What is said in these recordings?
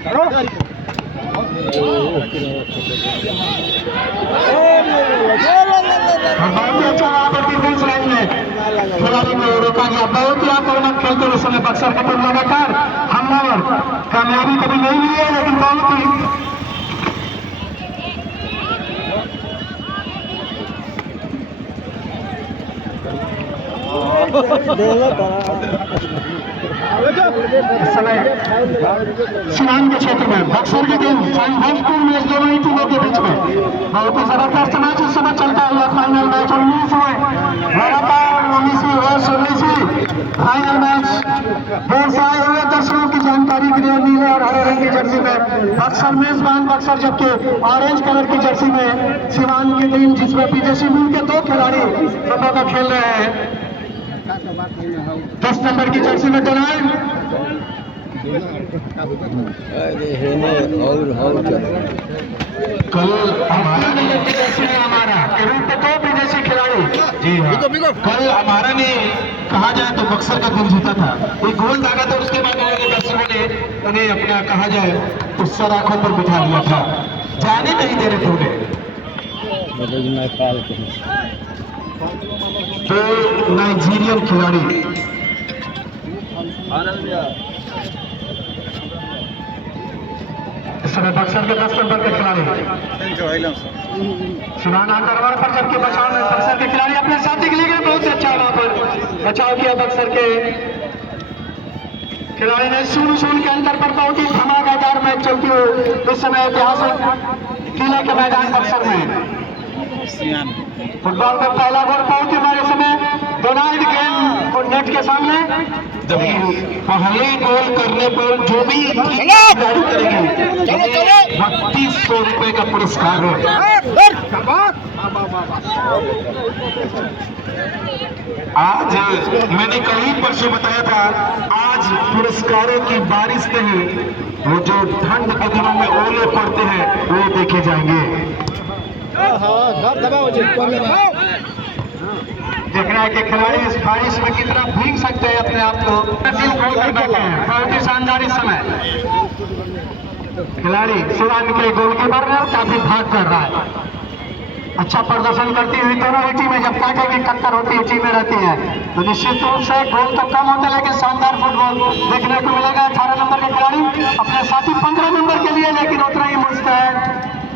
खिलाड़ी को रोका गया। बहुत ही आक्रामक खेलते हुए समय बक्सर की टीम लगातार हमलावर कामयाबी कभी नहीं मिली है, लेकिन बहुत ही समय सीवान के क्षेत्र में बक्सर की टीम भोजपुर मैच दोनों ही टीमों के बीच में बहुत ही जबरदस्त मैच इस समय चलता हुआ फाइनल मैच 19वीं लगातार 19वीं वर्ष 19वीं फाइनल मैच देर से आए हुए दर्शकों की जानकारी के लिए नीले और हरे रंग की जर्सी में बक्सर मेजबान बक्सर, जबकि ऑरेंज कलर की जर्सी में सीवान की टीम, जिसमें विदेशी मूल के 2 खिलाड़ी दोनों का खेल रहे हैं। 10 नंबर की जर्सी में डोनाल्ड कल हमारा तो विदेशी खिलाड़ी जी हाँ। कल हमारा ने कहा जाए तो बक्सर का दिल जीता था, एक गोल दागा था, उसके बाद दर्शकों ने उन्हें अपना कहा जाए तो सर आंखों पर बिठा दिया था, जाने नहीं दे रहे थे उन्हें। तो नाइजीरियन खिलाड़ी इस समय बक्सर के 10 नंबर के खिलाड़ी सुनाना करवार पर, जबकि बचाव में बक्सर के खिलाड़ी अपने साथी के लिए गए। बहुत अच्छा वहां पर बचाव किया बक्सर के खिलाड़ी ने। 0-0 के अंतर पर बहुत ही धमाकेदार मैच चलती हुई इस समय ऐतिहासिक किले के मैदान बक्सर में फुटबॉल में पहला गोल बहुत ही बड़े समय डोनाल्ड गेम को नेट के सामने। पहले गोल करने पर जो भी गाड़ी करेगी 3200 रुपए का पुरस्कार है। आज मैंने कहीं परसों बताया था, आज पुरस्कारों की बारिश नहीं, वो जो ठंड के दिनों में ओले पड़ते हैं वो देखे जाएंगे। देखना है कि खिलाड़ी इस बारिश में कितना भीग सकते हैं अपने आप को। बहुत ही शानदार इस समय खिलाड़ी सीवान के गोलकीपर ने काफी भाग कर रहा है। अच्छा प्रदर्शन करती हुई दोनों ही टीमें जब कांटे की टक्कर होती है टीमें रहती है तो निश्चित रूप से गोल तो कम होता है, लेकिन शानदार फुटबॉल देखने को मिलेगा। 18 नंबर के खिलाड़ी अपने साथी 15 नंबर के लिए, लेकिन उतना ही मुस्तैद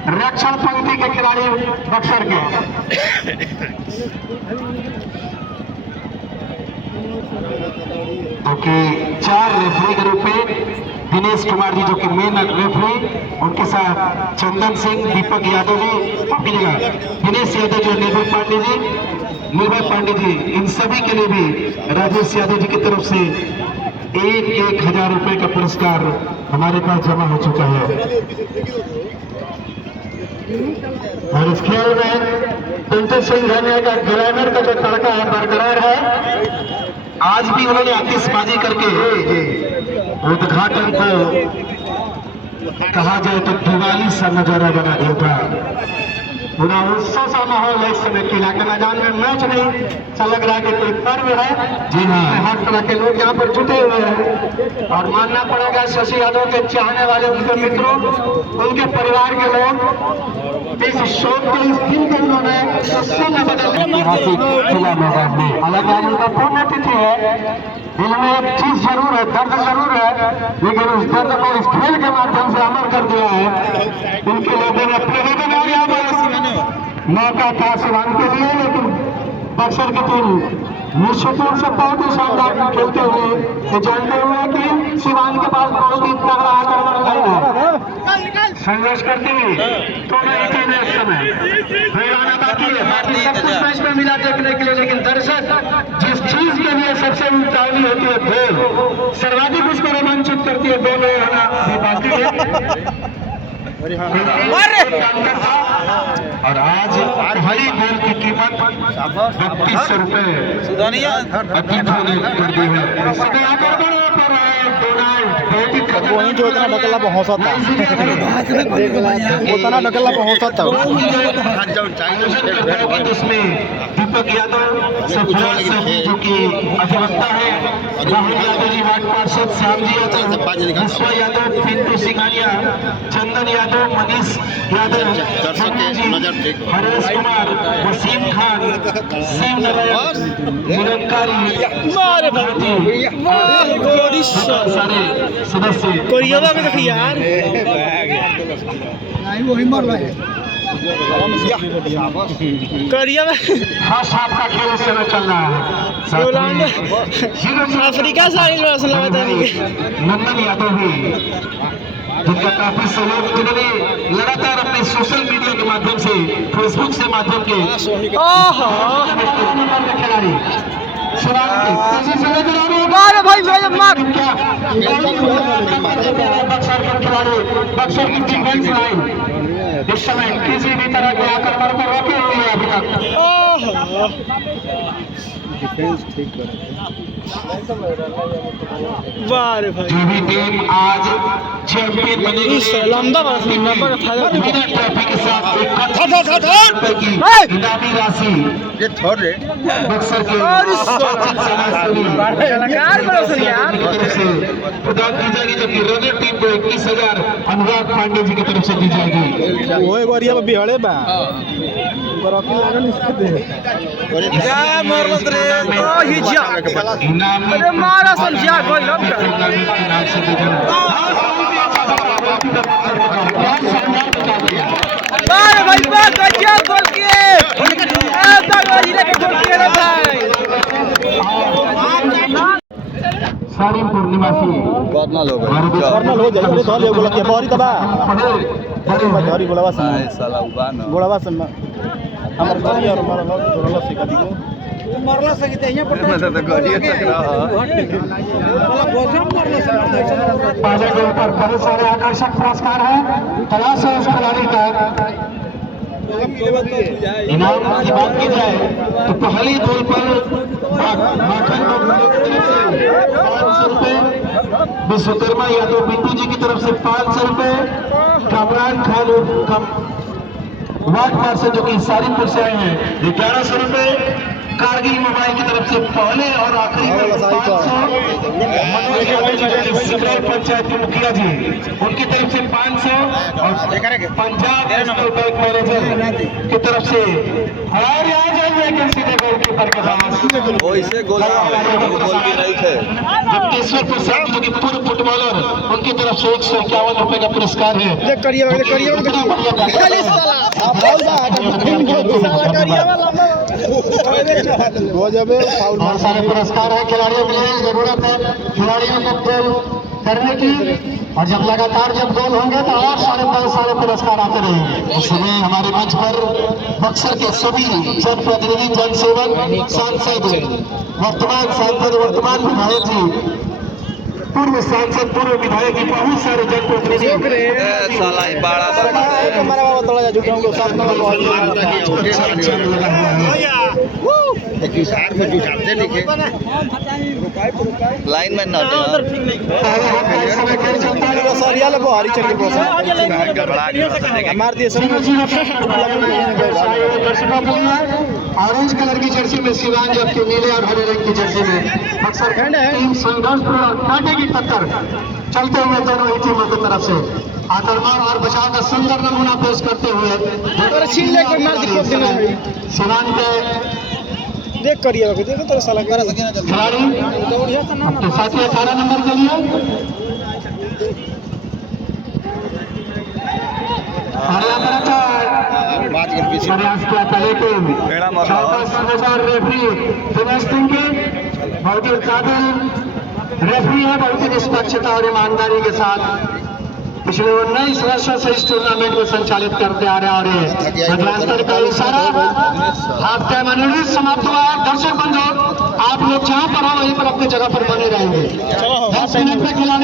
रक्षण पंक्ति के खिलाड़ी बक्सर के। ओके, 4 रेफरी के रूप में दिनेश कुमार जी जो कि मेन रेफरी, उनके साथ चंदन सिंह, दीपक यादव जी, दिनेश यादव जी, निर्भय पांडे जी, इन सभी के लिए भी राजेश यादव जी की तरफ से 1,000 रुपए का पुरस्कार हमारे पास जमा हो चुका है। और इस खेल में पिंटू सिंह रहने का ग्लैमर का जो तड़का है बरकरार है। आज भी उन्होंने आतिशबाजी करके उद्घाटन को कहा जाए तो दिवाली सा नजारा बना दिया था। पूरा उत्सव सा माहौल है इस समय किला के मैदान में। मैच नहीं ऐसा लग रहा है कि कोई पर्व है। जी हाँ, हर तरह के लोग यहाँ पर जुटे हुए हैं और मानना पड़ेगा शशि यादव के चाहने वाले, उनके मित्रों, उनके परिवार के लोग इस शौक के इस दिन को उन्होंने समय बदलने किला मैदान में। हालांकि आज उनका पुण्यतिथि है, दिल में एक चीज जरूर है, दर्द जरूर है, लेकिन उस दर्द को इस खेल के माध्यम से अमर कर दिया है। उनके लोगों ने मौका था सीवान के लिए, लेकिन बक्सर की टीम निश्चित रूप से बहुत ही शानदार खेलते हुए ये जानते हुए कि सीवान के पास बहुत ही तगड़ा आक्रमण है, संघर्ष करती हुई तो मेरी टीम इस समय आना बाकी है। बाकी सब कुछ मैच में मिला देखने के लिए, लेकिन दर्शक जिस चीज के लिए सबसे उतावली होती है गोल, सर्वाधिक उसको रोमांचित करती है, गोल आना भी बाकी है। और आज भाई गोल की कीमत 3200 रुपए अधिक होने कर दी है। वहीं जो इतना ढकला पहुंचा था उतना ढकला पहुंचा था। उसमें दीपक यादव सरफराज सभी जो कि अधिवक्ता है, राहुल यादव जी वार्ड पार्षद, श्याम जी यादव, विश्वा यादव, पिंटू सिंघानिया, चंदन यादव, मनीष यादव, हरेश कुमार, वसीम खान, शिव नारायण, निरंकारी, सारे सदस्य कोरियावा में देखिए यार कोरिया में फर्स्ट हाफ का खेल इस समय चल रहा है। रोनाल्डो अफ्रीका से आने वाला सलाह बता रही है नंदन यादव भी, जिनका काफी सहयोग, जिन्होंने लगातार अपने सोशल मीडिया के माध्यम से, फेसबुक से माध्यम के खिलाड़ी भाई मार बक्सर के खिलाड़ी, बक्सर की डिफेंस लाइन इस समय किसी भी तरह के आक्रमण को रोके हुए है अभी तक। डिफेंस ठीक करे वाह भाई जो भी टीम आज चैंपियन बनेगी, इस लंबा का फायदा ट्रॉफी के साथ इनामी राशि ये छोड़ रे बक्सर के प्रदान की जाएगी, जबकि रनर टीम को 21,000 अनुराग पांडे जी की तरफ से दी जाएगी। वो एक बार ये बिहड़े बा इनाम अरे मारा समझिया कोई भाई बात गजब बोल के सारी पूर्णिमासी कर्नल हो जाए साले बोला के बारी तबा बारी बोलावा सन साला उबान बोलावा सन हमर गाड़ी और मारा बोला से कदी को मरला से के यहां पर तो गाड़ी टकरा पाले के ऊपर बहुत सारे आकर्षक पुरस्कार हैं। तलाश है उस खिलाड़ी का इनाम की बात की जाए तो पहली गोल पर माखन 500 रुपए, विश्वकर्मा यादव बिट्टू जी की तरफ से 500 रुपए, कामरान खान वार्ड पार्षद जो कि सारीपुर से आए हैं 1100 रुपए, कारगिल मोबाइल की तरफ से पहले और आखिरी 500, सिमरन पंचायत के मुखिया जी उनकी तरफ से 500 और पंजाब नेशनल बैंक मैनेजर की तरफ से और गोलकीपर के पास वैसे गोल भी नहीं थे जगदीश्वर प्रसाद जो कि पूर्व फुटबॉलर, उनकी तरफ से 151 रुपए का पुरस्कार है। बहुत सारे पुरस्कार है, खिलाड़ियों के लिए जरूरत है खिलाड़ियों को गोल करने की, और जब लगातार जब गोल होंगे तो और बहुत सारे पुरस्कार आते रहेंगे। इस समय हमारे मंच पर बक्सर के सभी जनप्रतिनिधि, जनसेवक, सांसद, वर्तमान विधायक जी, पूर्व सांसद, पूर्व विधायक जी, बहुत सारे जनप्रतिनिधि लाइन में ऑरेंज कलर की जर्सी में सिवान, जबकि नीले और हरे रंग की जर्सी में बक्सर टीम संघर्षपूर्ण और कांटे की टक्कर चलते हुए दोनों ही टीमों की तरफ से आक्रमण और बचाव का सुंदर नमूना पेश करते हुए सिवान के देख करिए देखो तो साला खिलाड़ी अपने साथी 18 नंबर के लिए प्रयास किया था, लेकिन रेफरी दिनेश सिंह के बहुत ही काबिल रेफरी है, बहुत ही निष्पक्षता और ईमानदारी के साथ पिछले 19 वर्षों से इस टूर्नामेंट को संचालित करते आ रहे हैं। और ये अग्लांतर का इशारा हाफ टाइम अनुष्ठित समाप्त हुआ है। दर्शक बंधु, आप लोग जहाँ पर हो वहीं पर अपनी जगह पर बने रहेंगे। 10 मिनट में खिलाड़ी